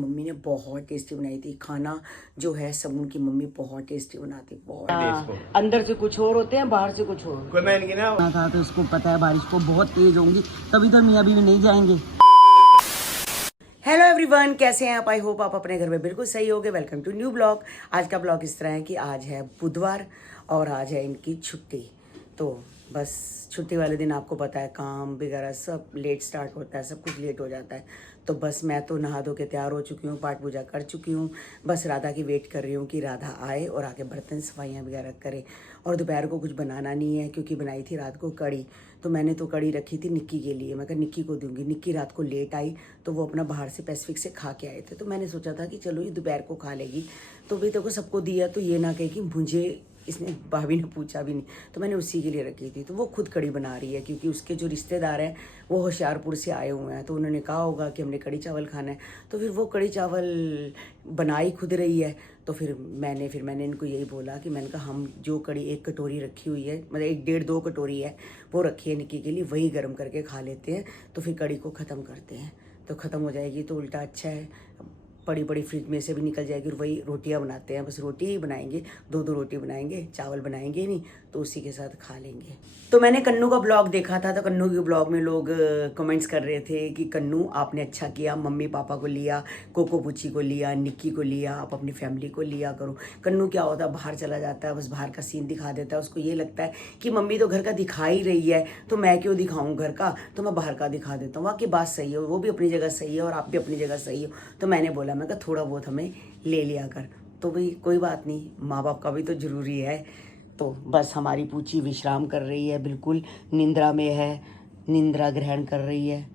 Mummy ने बहुत tasty बनाई थी खाना जो है। सबून की मम्मी बहुत टेस्टी बनाती, बहुत। अंदर से कुछ और होते हैं, बाहर से कुछ और। कोई मैं ना था तो इसको पता है बारिश को बहुत तेज होंगी, तभी तो मियाँ बीवी नहीं जाएंगे। हेलो एवरीवन, कैसे हैं आप? आई होप आप अपने घर में बिल्कुल सही होगे। Welcome to new blog. आज का ब्लॉग इस तरह है कि आज है बुधवार और आज है इनकी छुट्टी। तो बस छुट्टी वाले दिन आपको पता है काम वगैरह सब लेट स्टार्ट होता है, सब कुछ लेट हो जाता है। तो बस मैं तो नहा धो के तैयार हो चुकी हूँ, पाठ पूजा कर चुकी हूँ। बस राधा की वेट कर रही हूँ कि राधा आए और आके बर्तन सफाइयाँ वगैरह करे। और दोपहर को कुछ बनाना नहीं है क्योंकि बनाई थी रात को कड़ी। तो मैंने तो कड़ी रखी थी निक्की के लिए, मैं कहा निक्की को दूंगी। निक्की रात को लेट आई तो वो अपना बाहर से पैसिफिक से खा के आए थे, तो मैंने सोचा था कि चलो ये दोपहर को खा लेगी। तो भी तो सबको दिया तो ये ना कहे कि मुझे इसने भाभी ने पूछा भी नहीं, तो मैंने उसी के लिए रखी थी। तो वो खुद कड़ी बना रही है क्योंकि उसके जो रिश्तेदार हैं वो होशियारपुर से आए हुए हैं, तो उन्होंने कहा होगा कि हमने कड़ी चावल खाना है। तो फिर वो कड़ी चावल बनाई खुद रही है। तो फिर मैंने इनको यही बोला कि मैंने कहा हम जो कड़ी एक कटोरी रखी हुई है, मतलब 1-1.5-2 कटोरी है वो रखी है निक्की के लिए, वही गर्म करके खा लेते हैं। तो फिर कड़ी को ख़त्म करते हैं, तो ख़त्म हो जाएगी तो उल्टा अच्छा है, बड़ी बड़ी फ्रिज में से भी निकल जाएगी। और वही रोटियां बनाते हैं, बस रोटी ही बनाएंगे, 2-2 रोटी बनाएंगे, चावल बनाएंगे नहीं, तो उसी के साथ खा लेंगे। तो मैंने कन्नू का ब्लॉग देखा था, तो कन्नू के ब्लॉग में लोग कमेंट्स कर रहे थे कि कन्नू आपने अच्छा किया, मम्मी पापा को लिया, कोको पुची को लिया, निक्की को लिया, आप अपनी फैमिली को लिया करो। कन्नू क्या होता है, बाहर चला जाता है, बस बाहर का सीन दिखा देता है। उसको ये लगता है कि मम्मी तो घर का दिखा ही रही है, तो मैं क्यों दिखाऊं घर का, तो मैं बाहर का दिखा देता हूँ। वाकई बात सही है, वो भी अपनी जगह सही है और आप भी अपनी जगह सही हो। तो मैंने बोला, मैं कहा थोड़ा बहुत हमें ले लिया कर। तो भाई कोई बात नहीं, माँ बाप का भी तो ज़रूरी है। तो बस हमारी पूची विश्राम कर रही है, बिल्कुल निंद्रा में है, निंद्रा ग्रहण कर रही है।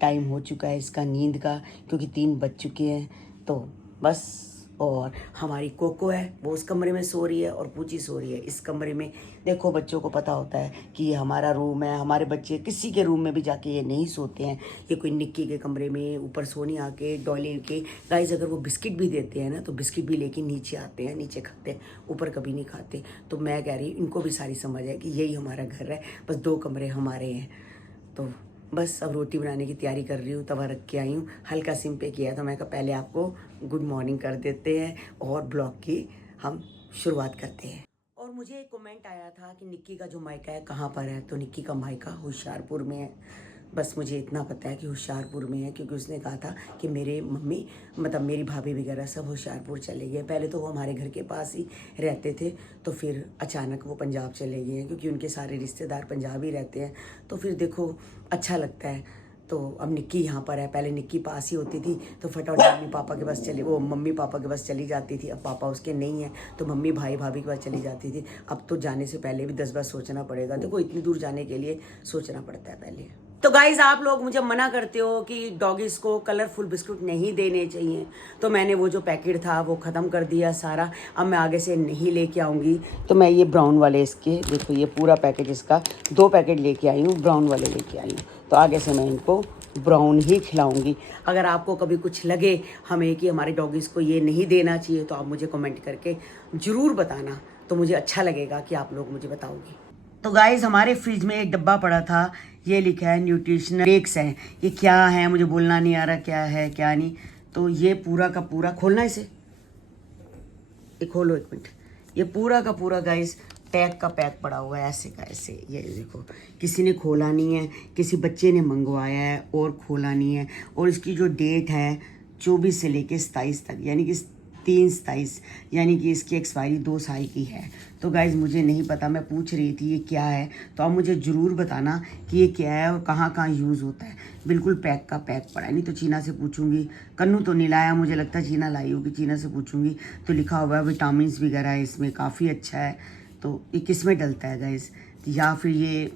टाइम हो चुका है इसका नींद का, क्योंकि 3 बज चुके हैं। तो बस, और हमारी कोको है वो उस कमरे में सो रही है और पूची सो रही है इस कमरे में। देखो बच्चों को पता होता है कि ये हमारा रूम है, हमारे बच्चे किसी के रूम में भी जाके ये नहीं सोते हैं। ये कोई निक्की के कमरे में ऊपर सोनी आके डॉली के। गाइस अगर वो बिस्किट भी देते हैं ना तो बिस्किट भी लेके नीचे आते हैं, नीचे खाते हैं, ऊपर कभी नहीं खाते। तो मैं कह रही हूँ इनको भी सारी समझ है कि यही हमारा घर है, बस 2 कमरे हमारे हैं। तो बस अब रोटी बनाने की तैयारी कर रही हूँ, तवा रख के आई हूँ, हल्का सिम पे किया। तो मैं कहा पहले आपको गुड मॉर्निंग कर देते हैं और ब्लॉग की हम शुरुआत करते हैं। और मुझे एक कमेंट आया था कि निक्की का जो मायका है कहाँ पर है, तो निक्की का मायका होशियारपुर में है। बस मुझे इतना पता है कि होशियारपुर में है, क्योंकि उसने कहा था कि मेरे मम्मी मतलब मेरी भाभी वगैरह सब होशियारपुर चले गए। पहले तो वो हमारे घर के पास ही रहते थे, तो फिर अचानक वो पंजाब चले गए हैं, क्योंकि उनके सारे रिश्तेदार पंजाब ही रहते हैं। तो फिर देखो अच्छा लगता है। तो अब निक्की यहाँ पर है, पहले निक्की पास ही होती थी तो फटाफट मम्मी पापा के पास मम्मी पापा के पास चली जाती थी। अब पापा उसके नहीं है तो मम्मी भाई भाभी के पास चली जाती थी। अब तो जाने से पहले भी 10 बार सोचना पड़ेगा। देखो इतनी दूर जाने के लिए सोचना पड़ता है पहले। तो गाइज आप लोग मुझे मना करते हो कि डॉगीज को कलरफुल बिस्कुट नहीं देने चाहिए, तो मैंने वो जो पैकेट था वो ख़त्म कर दिया सारा। अब मैं आगे से नहीं लेके आऊँगी। तो मैं ये ब्राउन वाले इसके, देखो ये पूरा पैकेट इसका 2 पैकेट लेके आई हूँ, ब्राउन वाले लेके आई हूँ। तो आगे से मैं इनको ब्राउन ही खिलाऊंगी। अगर आपको कभी कुछ लगे हमें कि हमारे डॉगीज़ को ये नहीं देना चाहिए, तो आप मुझे कमेंट करके ज़रूर बताना, तो मुझे अच्छा लगेगा कि आप लोग मुझे बताओगे। तो गाइज हमारे फ्रिज में एक डब्बा पड़ा था, ये लिखा है न्यूट्रिशनल फ्लेक्स है। ये क्या है मुझे बोलना नहीं आ रहा क्या है क्या नहीं। तो ये पूरा का पूरा खोलना, इसे ये खोलो 1 मिनट। ये पूरा का पूरा गाइज पैक का पैक पड़ा हुआ है, ऐसे का ऐसे। ये देखो किसी ने खोला नहीं है, किसी बच्चे ने मंगवाया है और खोला नहीं है। और इसकी जो डेट है 24 से लेके 27 तक, यानी कि 3/27, यानी कि इसकी एक्सपायरी 2 साल की है। तो गाइज़ मुझे नहीं पता, मैं पूछ रही थी ये क्या है, तो आप मुझे ज़रूर बताना कि ये क्या है और कहाँ कहाँ यूज़ होता है। बिल्कुल पैक का पैक पड़ा है, नहीं तो चीना से पूछूंगी। कन्नू तो नहीं लाया, मुझे लगता है चीना लाई होगी, चीना से पूछूंगी। तो लिखा हुआ है विटामिन वगैरह है इसमें, काफ़ी अच्छा है। तो ये किस में डलता है गाइज़, या फिर ये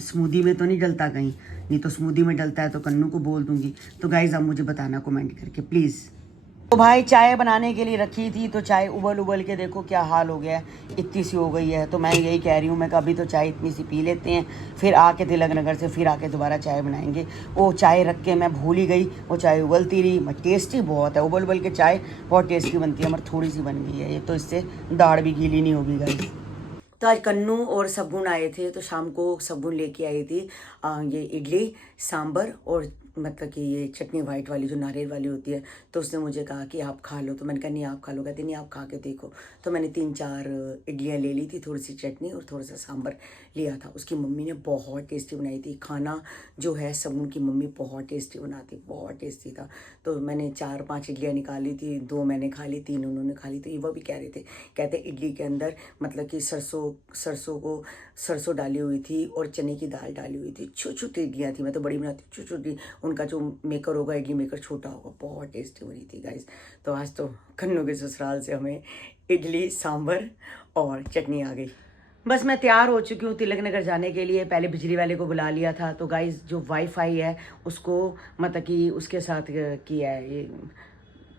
स्मूदी में तो नहीं डलता कहीं, नहीं तो स्मूदी में डलता है तो कन्नू को बोल दूंगी। तो गाइज़ आप मुझे बताना कमेंट करके प्लीज़। तो भाई चाय बनाने के लिए रखी थी, तो चाय उबल उबल के देखो क्या हाल हो गया है, इतनी सी हो गई है। तो मैं यही कह रही हूँ, मैं कभी तो चाय इतनी सी पी लेते हैं, फिर आके तिलक नगर से फिर आके दोबारा चाय बनाएंगे। वो चाय रख के मैं भूल ही गई, वो चाय उबलती रही। टेस्टी बहुत है, उबल उबल के चाय बहुत टेस्टी बनती है, मगर थोड़ी सी बन गई है ये, तो इससे दाढ़ भी गीली नहीं होगी गाइस। तो आज कन्नू और सबून आए थे, तो शाम को सबून लेके आई थी ये इडली सांबर और मतलब कि ये चटनी वाइट वाली जो नारियल वाली होती है, तो उसने मुझे कहा कि आप खा लो। तो मैंने कहा नहीं आप खा लो। कहते नहीं आप खा के देखो। तो मैंने 3-4 इडलियाँ ले ली थी, थोड़ी सी चटनी और थोड़ा सा सांभर लिया था। उसकी मम्मी ने बहुत टेस्टी बनाई थी। खाना जो है सगुन की मम्मी बहुत टेस्टी बनाती, बहुत टेस्टी था। तो मैंने 4-5 इडलियाँ निकाली थी, 2 मैंने खा ली, 3 उन्होंने खा ली। तो ये वो भी कह रहे थे, कहते इडली के अंदर मतलब कि सरसों डाली हुई थी और चने की दाल डाली हुई थी। छोटी छोटी इडलियाँ थी, मैं तो बड़ी बनाती हूँ, छोटी छोटी। उनका जो मेकर होगा, इडली मेकर छोटा होगा, बहुत टेस्टी बनी थी गाइस। तो आज तो कन्नू के ससुराल से हमें इडली सांभर और चटनी आ गई। बस मैं तैयार हो चुकी हूँ तिलक नगर जाने के लिए। पहले बिजली वाले को बुला लिया था। तो गाइस जो वाईफाई है उसको मतलब कि उसके साथ किया है, ये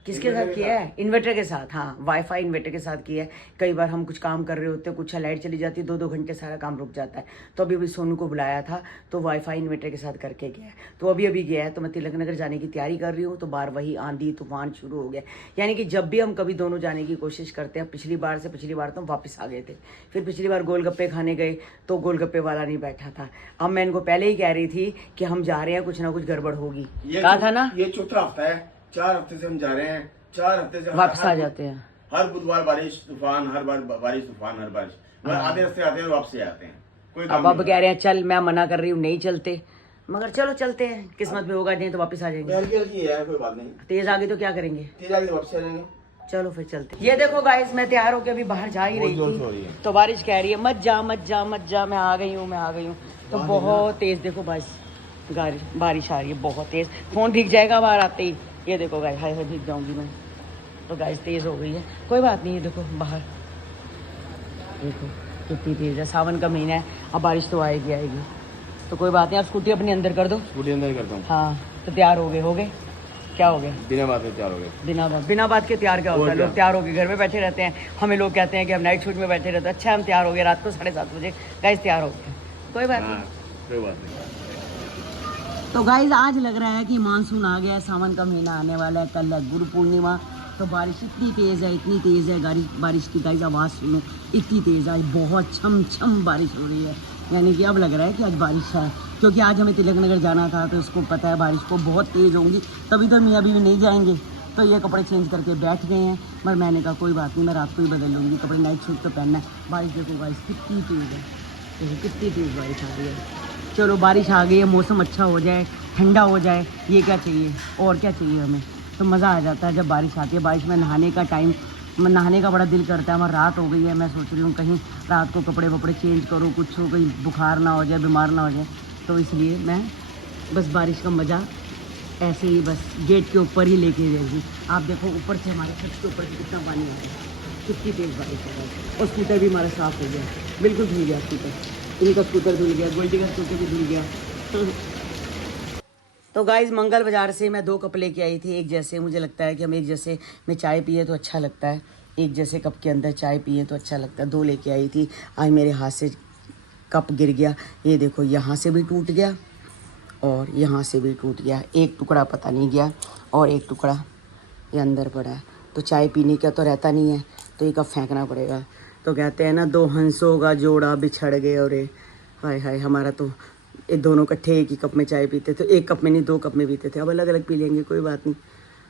किसके साथ किया है, इन्वर्टर के साथ। हाँ, वाईफाई इन्वर्टर के साथ किया है। कई बार हम कुछ काम कर रहे होते हैं, कुछ लाइट चली जाती है, 2-2 घंटे सारा काम रुक जाता है। तो अभी सोनू को बुलाया था, तो वाईफाई इन्वर्टर के साथ करके गया है। तो अभी गया है। तो मैं तिलक नगर जाने की तैयारी कर रही हूँ। तो बार वही आंधी तूफान शुरू हो गया। यानी कि जब भी हम कभी दोनों जाने की कोशिश करते हैं, पिछली बार तो हम वापस आ गए थे। फिर पिछली बार गोलगप्पे खाने गए तो गोलगप्पे वाला नहीं बैठा था। अब मैं इनको पहले ही कह रही थी कि हम जा रहे हैं, कुछ ना कुछ गड़बड़ होगी। कहा था ना, ये चौथा हफ्ता है, 4 हफ्ते से हम जा रहे हैं, 4 हफ्ते से वापस आ जाते हैं। हर बुधवार बारिश तूफान, हर बार बारिश तूफान, हर बारिश। आधे रास्ते आते हैं और वापस आते हैं। कोई अब कह रहे हैं चल, मैं मना कर रही हूँ नहीं चलते, मगर चलो चलते हैं, किस्मत में होगा, नहीं तो वापस आ जाएंगे। हल्की है, कोई बात नहीं। तेज आ गई तो क्या करेंगे, तेज आ गई तो वापस आ जाएंगे। चलो फिर चलते। ये देखो गाइस, मैं तैयार होकर अभी बाहर जा ही रही थी, तो बारिश कह रही है मत जा मत जा मत जा। मैं आ गई हूँ। तो बहुत तेज देखो बारिश आ रही है, बहुत तेज। फोन भीग जाएगा बाहर आते ही। ये देखो गाइस, हाय भीग जाऊंगी मैं। तो गाइस तेज हो गई है, कोई बात नहीं है। देखो बाहर देखो कितनी तेज है। सावन का महीना है, अब बारिश तो आएगी। तो कोई बात नहीं, आप स्कूटी अपनी अंदर कर दो। स्कूटी अंदर करता हूँ। हाँ, तो तैयार हो गए क्या हो गया? बिना बात के तैयार हो गए। बिना बात के तैयार क्या होता है? लोग तैयार होकर घर में बैठे रहते हैं। हमें लोग कहते हैं कि हम नाइट शूट में बैठे रहते हैं। अच्छा, हम तैयार हो गए रात को 7:30 बजे। गाइस तैयार हो गए, कोई बात नहीं। तो गाइस आज लग रहा है कि मानसून आ गया है, सावन का महीना आने वाला है। कल है गुरु पूर्णिमा। तो बारिश इतनी तेज़ है, बारिश की गाइस आवाज़ सुनो, इतनी तेज़ है। आज बहुत छम बारिश हो रही है। यानी कि अब लग रहा है कि आज बारिश है, क्योंकि आज हमें तिलक नगर जाना था। तो इसको पता है बारिश को बहुत तेज़ होंगी, तभी तो मियाँ बीवी नहीं जाएंगे। तो ये कपड़े चेंज करके बैठ गए हैं, मगर मैंने कहा कोई बात नहीं, मैं रात को ही बदल लूँगी कपड़े, नाइट सूट तो पहनना है। बारिश देखो बारिश कितनी तेज़ है, देखो कितनी तेज़ बारिश आ रही है। चलो बारिश आ गई है, मौसम अच्छा हो जाए, ठंडा हो जाए, ये क्या चाहिए और क्या चाहिए हमें। तो मज़ा आ जाता है जब बारिश आती है। बारिश में नहाने का बड़ा दिल करता है। हमारी रात हो गई है, मैं सोच रही हूँ कहीं रात को कपड़े चेंज करो, कुछ हो, कहीं बुखार ना हो जाए, बीमार ना हो जाए। तो इसलिए मैं बस बारिश का मज़ा ऐसे ही बस गेट के ऊपर ही लेके जाएगी। आप देखो ऊपर से, हमारे छत के ऊपर से कितना पानी आ रहा है, कितनी तेज़ बारिश आ रही है। और स्कूटर भी हमारा साफ़ हो गया, बिल्कुल धुल गया स्कूटर। इनका स्कूटर धुल गया, गोल्डी का स्कूटर भी धुल गया। तो गाइस मंगल बाज़ार से मैं 2 कप लेके आई थी, एक जैसे। मुझे लगता है कि हम एक जैसे में चाय पिए तो अच्छा लगता है, एक जैसे कप के अंदर चाय पिए तो अच्छा लगता है। 2 लेके आई थी। आज मेरे हाथ से कप गिर गया, ये देखो, यहाँ से भी टूट गया और यहाँ से भी टूट गया। एक टुकड़ा पता नहीं गया और एक टुकड़ा ये अंदर पड़ा है। तो चाय पीने का तो रहता नहीं है, तो ये कप फेंकना पड़ेगा। तो कहते हैं ना, 2 हंसों का जोड़ा बिछड़ गए। और हाय हाय, हमारा तो ये दोनों इकट्ठे एक ही कप में चाय पीते थे, एक कप में नहीं 2 कप में पीते थे। अब अलग अलग पी लेंगे, कोई बात नहीं।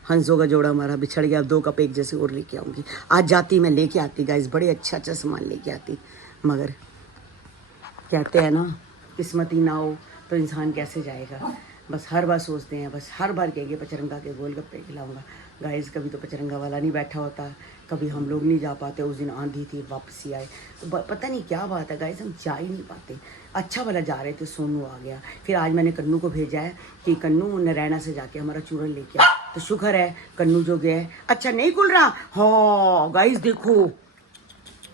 हंसों का जोड़ा हमारा बिछड़ गया। अब 2 कप एक जैसे और लेके आऊँगी। आज जाती मैं लेके आती गाइस, बड़े अच्छा सामान लेके आती, मगर कहते हैं ना किस्मत ही ना हो तो इंसान कैसे जाएगा। बस हर बार सोचते हैं, बस हर बार कहेंगे पचरंगा के गोलगप्पे खिलाऊंगा। गाइस कभी तो पचरंगा वाला नहीं बैठा होता, कभी हम लोग नहीं जा पाते। उस दिन आंधी थी, वापसी आए, तो पता नहीं क्या बात है गाइस, हम जा ही नहीं पाते। अच्छा वाला जा रहे थे, सोनू आ गया। फिर आज मैंने कन्नू को भेजा है कि कन्नू नारायणा से जाके हमारा चूरन लेके आ। तो शुक्र है कन्नू जो गया है। अच्छा नहीं खुल रहा। हाँ गाइस देखो,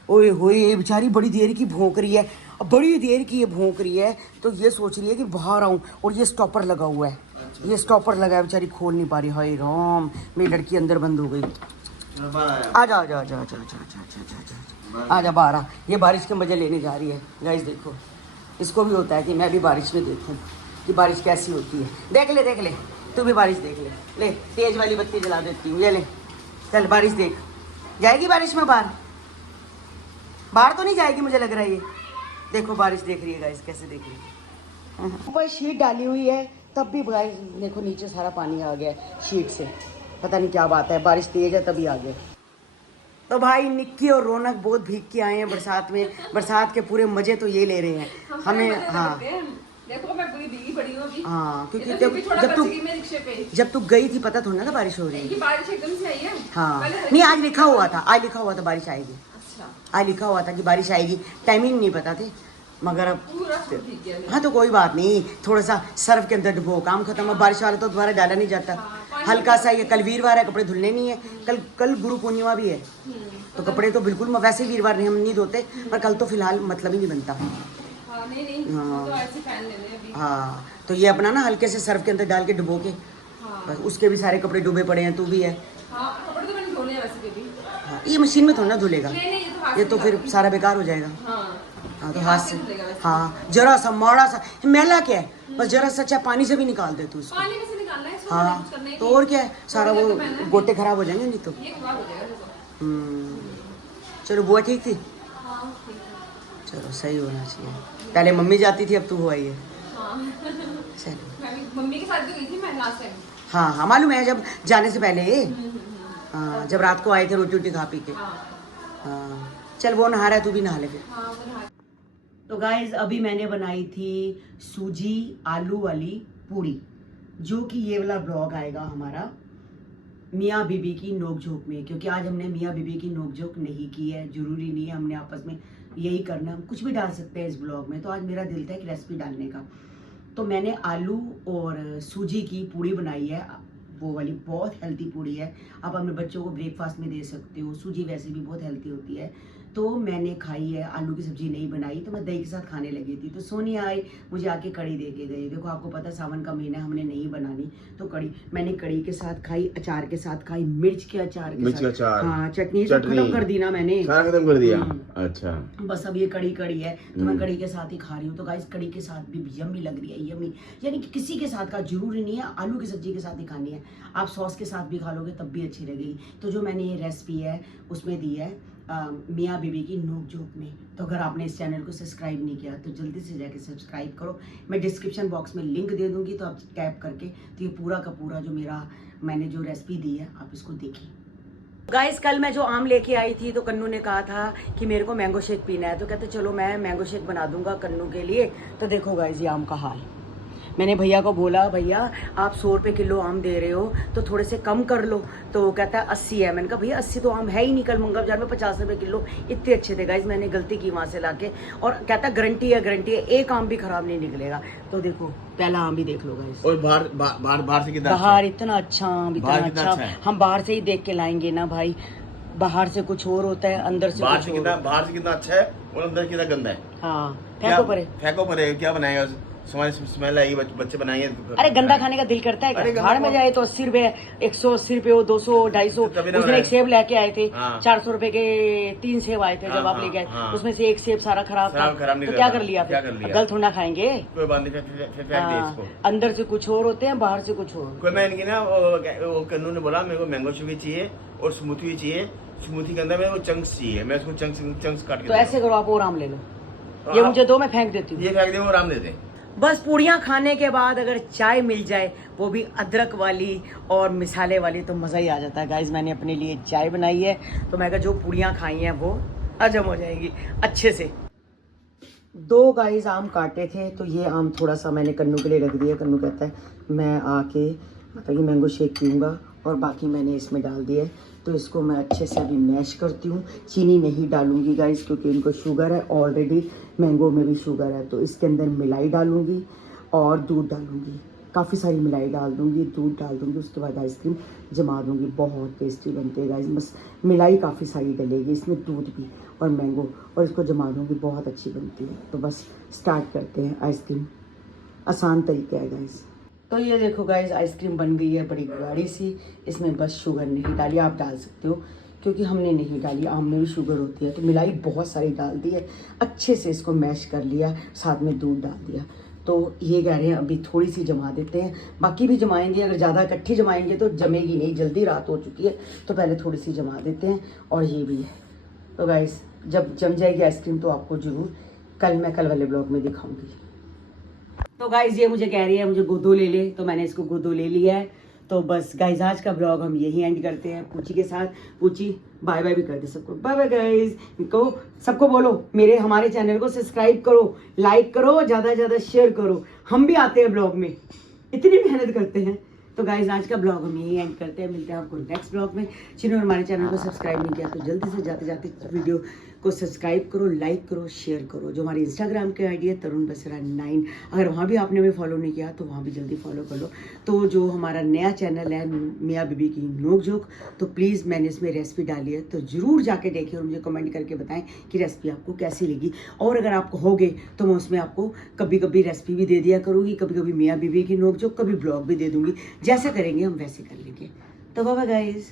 ओए होए, बेचारी बड़ी देर की भौंक रही है, बड़ी देर की ये भौंक रही है। तो ये सोच रही है कि बाहर आऊँ, और ये स्टॉपर लगा हुआ है, ये स्टॉपर लगा है, बेचारी खोल नहीं पा रही। हाय राम, मेरी लड़की अंदर बंद हो गई। आजा आजा आजा आजा आजा आजा बाहर आ। ये बारिश के मज़े लेने जा रही है गाइस। देखो इसको भी होता है कि मैं भी बारिश में देखूं कि बारिश कैसी होती है। देख ले तू भी बारिश देख ले तेज वाली बत्ती जला देती हूँ। ये ले, चल बारिश देख। जाएगी बारिश में बाहर तो नहीं जाएगी, मुझे लग रहा है। ये देखो बारिश देख रही है गाइस, कैसे देख रही है। ऊपर शीट डाली हुई है तब भी गाइस देखो नीचे सारा पानी आ गया है शीट से, पता नहीं क्या बात है, बारिश तेज है तभी आ गया। तो भाई निक्की और रौनक बहुत भीग के आए हैं बरसात में, बरसात के पूरे मजे तो ये ले रहे हैं हमें। हाँ देखो मैं पूरी भीगी पड़ी हूँ अभी। हाँ क्योंकि जब जब तू गई थी पता थोड़ा ना था बारिश हो रही है। बारिश एकदम से आई है। हाँ नहीं आज लिखा हुआ था बारिश आएगी। अच्छा आज लिखा हुआ था कि बारिश आएगी, टाइमिंग नहीं पता थी मगर अब पूरा सब भीग गया। हाँ तो कोई बात नहीं, थोड़ा सा सर्फ के अंदर डुबो, काम खत्म हो। बारिश वाला तो दोबारा डाला नहीं जाता। हल्का सा ये कल वीरवार है, कपड़े धुलने नहीं है, कल गुरु पूर्णिमा भी है तो कपड़े तो बिल्कुल वैसे वीरवार नहीं हम नहीं धोते, पर कल तो फिलहाल मतलब ही नहीं बनता। हाँ नहीं हाँ। तो ऐसे पहन लेने अभी। हाँ तो ये अपना ना हल्के से सर्फ के अंदर डाल के डुबो के, हाँ। उसके भी सारे कपड़े डूबे पड़े हैं, तू भी है। हाँ कपड़े तो मैंने धोने हैं वैसे भी। हाँ, ये मशीन में थोड़ा ना धुलेगा, नहीं ये तो फिर सारा बेकार हो जाएगा। हाँ हाँ तो हाथ से, हाँ जरा सा माड़ा सा मैला क्या है, बस जरा सा चाहे पानी से भी निकाल दे तू उसको। पानी में से निकालना है इसको, हाँ कुछ करना ही तो नहीं। और क्या है, सारा वो गोटे खराब हो जाएंगे नहीं तो। ये खराब हो जाएगा देखो। चलो बुआ ठीक थी, हाँ ठीक है। चलो सही होना चाहिए। पहले मम्मी जाती थी अब तू हो आई है। हाँ चलो मैं भी मम्मी के साथ भी गई थी मैं लास्ट टाइम। हाँ हाँ मालूम है, जब जाने से पहले हाँ जब रात को आए थे रोटी वोटी खा पी के। हाँ हाँ चल वो नहा रहा है, तू भी नहा ले फिर। हाँ वो नहा। तो गाइज अभी मैंने बनाई थी सूजी आलू वाली पूड़ी, जो कि ये वाला ब्लॉग आएगा हमारा मियाँ बीबी की नोक-झोंक में, क्योंकि आज हमने मियाँ बीबी की नोक-झोंक नहीं की है, जरूरी नहीं है, हमने आपस में यही करना, हम कुछ भी डाल सकते हैं इस ब्लॉग में। तो आज मेरा दिल था एक रेसिपी डालने का, तो मैंने आलू और सूजी की पूड़ी बनाई है, वो वाली बहुत हेल्दी पूड़ी है। आप अपने बच्चों को ब्रेकफास्ट में दे सकते हो, सूजी वैसे भी बहुत हेल्दी होती है। तो मैंने खाई है, आलू की सब्जी नहीं बनाई तो मैं दही के साथ खाने लगी थी, तो सोनी आई मुझे आके कड़ी दे के गई। देखो आपको पता सावन का महीना हमने नहीं बनानी, तो कड़ी मैंने कड़ी के साथ खाई, अचार के साथ खाई, मिर्च के अचार के साथ, हाँ चटनी सब खत्म कर दी ना मैंने, सारा खत्म कर दिया। अच्छा बस अब ये कड़ी है तो मैं कड़ी के साथ ही खा रही हूँ। तो गाइस कड़ी के साथ भी यम्मी लग रही है, यम्मी, यानी कि किसी के साथ का जरूरी नहीं है आलू की सब्जी के साथ ही खानी है, आप सॉस के साथ भी खा लोगे तब भी अच्छी लगेगी। तो जो मैंने ये रेसिपी है उसमें दी है मियाँ बीबी की नोक-झोंक में। तो अगर आपने इस चैनल को सब्सक्राइब नहीं किया तो जल्दी से जाके सब्सक्राइब करो, मैं डिस्क्रिप्शन बॉक्स में लिंक दे दूंगी, तो आप टैप करके तो ये पूरा का पूरा जो मैंने जो रेसिपी दी है आप इसको देखिए। गाइस कल मैं जो आम लेके आई थी तो कन्नू ने कहा था कि मेरे को मैंगो शेक पीना है, तो कहते चलो मैं मैंगो शेक बना दूंगा कन्नू के लिए। तो देखो गाइस ये आम का हाल, मैंने भैया को बोला भैया आप 100 रुपये किलो आम दे रहे हो तो थोड़े से कम कर लो, तो कहता है 80 है। मैंने कहा भैया 80 तो आम है ही नहीं, कल मंगल बाजार में 50 रुपये किलो इतने अच्छे थे गाइस, मैंने गलती की वहाँ से लाके। और कहता गारंटी है एक आम भी खराब नहीं निकलेगा। तो देखो पहला आम भी देख लो गाइस, और बाहर से कितना बाहर इतना अच्छा आम, इतना अच्छा है। हम बाहर से ही देख के लाएंगे ना भाई, बाहर से कुछ और होता है अंदर से बाहर कुछ से कितना अच्छा है और अंदर कितना गंदा है। हाँ फेंको परे क्या बनाएगा, स्मेल आएगी, बच्चे बनाएंगे। अरे गंदा खाने का दिल करता है क्या? बाहर में जाए तो 80 रुपए, 180 रुपए, 200, 250। उस दिन एक सेब लेके आए थे, 400 रुपए के 3 सेब आए थे जब आप लेके आए, उसमें से एक सेब सारा खराब था, तो क्या कर लिया फिर? गल थोड़ा ना खाएंगे, कोई बात नहीं, फेंक दे इसको। अंदर से कुछ और होते हैं, बाहर से कुछ और। कोई मैं इनकी ना वो कन्नू ने बोला मेरे को मैंगो शेक भी चाहिए और स्मूथी भी चाहिए, स्मूथी के अंदर मेरे को चंक्स चाहिए, मैं उसको चंक्स काट के। तो ऐसे करो आप और आम ले लो, ये मुझे दो, मैं फेंक देती हूँ। ये फेंक दे और आम दे दे। बस पूड़ियाँ खाने के बाद अगर चाय मिल जाए वो भी अदरक वाली और मिसाले वाली तो मज़ा ही आ जाता है। गाइज मैंने अपने लिए चाय बनाई है, तो मैं कहा जो पूड़ियाँ खाई हैं वो हजम हो जाएगी अच्छे से। 2 गाइज आम काटे थे, तो ये आम थोड़ा सा मैंने कन्नू के लिए रख दिया। कन्नू कहता है मैं आके मतलब कि मैंगो शेक पीऊँगा, और बाकी मैंने इसमें डाल दिया है। तो इसको मैं अच्छे से अभी मैश करती हूँ, चीनी नहीं डालूंगी गाइस क्योंकि इनको शुगर है, ऑलरेडी मैंगो में भी शुगर है। तो इसके अंदर मिलाई डालूंगी और दूध डालूंगी, काफ़ी सारी मिलाई डाल दूंगी, दूध डाल दूंगी, उसके बाद आइसक्रीम जमा दूंगी। बहुत टेस्टी बनते हैं गाइस, बस मिलाई काफ़ी सारी डलेगी इसमें, दूध भी और मैंगो, और इसको जमा दूंगी, बहुत अच्छी बनती है। तो बस स्टार्ट करते हैं आइसक्रीम, आसान तरीका है गाइस। तो ये देखो गाइस आइसक्रीम बन गई है बड़ी गाढ़ी सी, इसमें बस शुगर नहीं डाली, आप डाल सकते हो क्योंकि हमने नहीं डाली, आम में भी शुगर होती है। तो मिलाई बहुत सारी डाल दी है, अच्छे से इसको मैश कर लिया, साथ में दूध डाल दिया। तो ये कह रहे हैं अभी थोड़ी सी जमा देते हैं, बाकी भी जमाएंगे, अगर ज़्यादा इकट्ठी जमाएंगे तो जमेगी नहीं, जल्दी रात हो चुकी है, तो पहले थोड़ी सी जमा देते हैं। और ये भी है, तो गाइस जब जम जाएगी आइसक्रीम तो आपको ज़रूर कल वाले ब्लॉग में दिखाऊँगी। तो गाइज ये मुझे कह रही है मुझे गोदो ले ले, तो मैंने इसको गोदो ले लिया है। तो बस गाइज आज का ब्लॉग हम यही एंड करते हैं पूची के साथ। पूची बाय बाय भी कर दे सबको, बाय बाय गाइज। इनको सबको बोलो हमारे चैनल को सब्सक्राइब करो, लाइक करो, ज़्यादा से ज़्यादा शेयर करो। हम भी आते हैं ब्लॉग में, इतनी मेहनत करते हैं। तो गाइज आज का ब्लॉग हम यही एंड करते हैं, मिलते हैं आपको नेक्स्ट ब्लॉग में। जिन्होंने हमारे चैनल को सब्सक्राइब नहीं किया तो जल्दी से जाते जाते वीडियो को सब्सक्राइब करो, लाइक करो, शेयर करो। जो हमारी इंस्टाग्राम की आईडी है तरुण बसेरा 9, अगर वहाँ भी आपने हमें फॉलो नहीं किया तो वहाँ भी जल्दी फॉलो कर लो। तो जो हमारा नया चैनल है मियाँ बीबी की नोक जोक, तो प्लीज़ मैंने इसमें रेसिपी डाली है, तो ज़रूर जाके देखिए और मुझे कमेंट करके बताएं कि रेसिपी आपको कैसी लगी। और अगर आपको होगे तो मैं उसमें आपको कभी कभी रेसिपी भी दे दिया करूँगी, कभी कभी मियाँ बीबी की नोक जोक, कभी ब्लॉग भी दे दूँगी। जैसा करेंगे हम वैसे कर लेंगे। तो बाय बाय गाइस।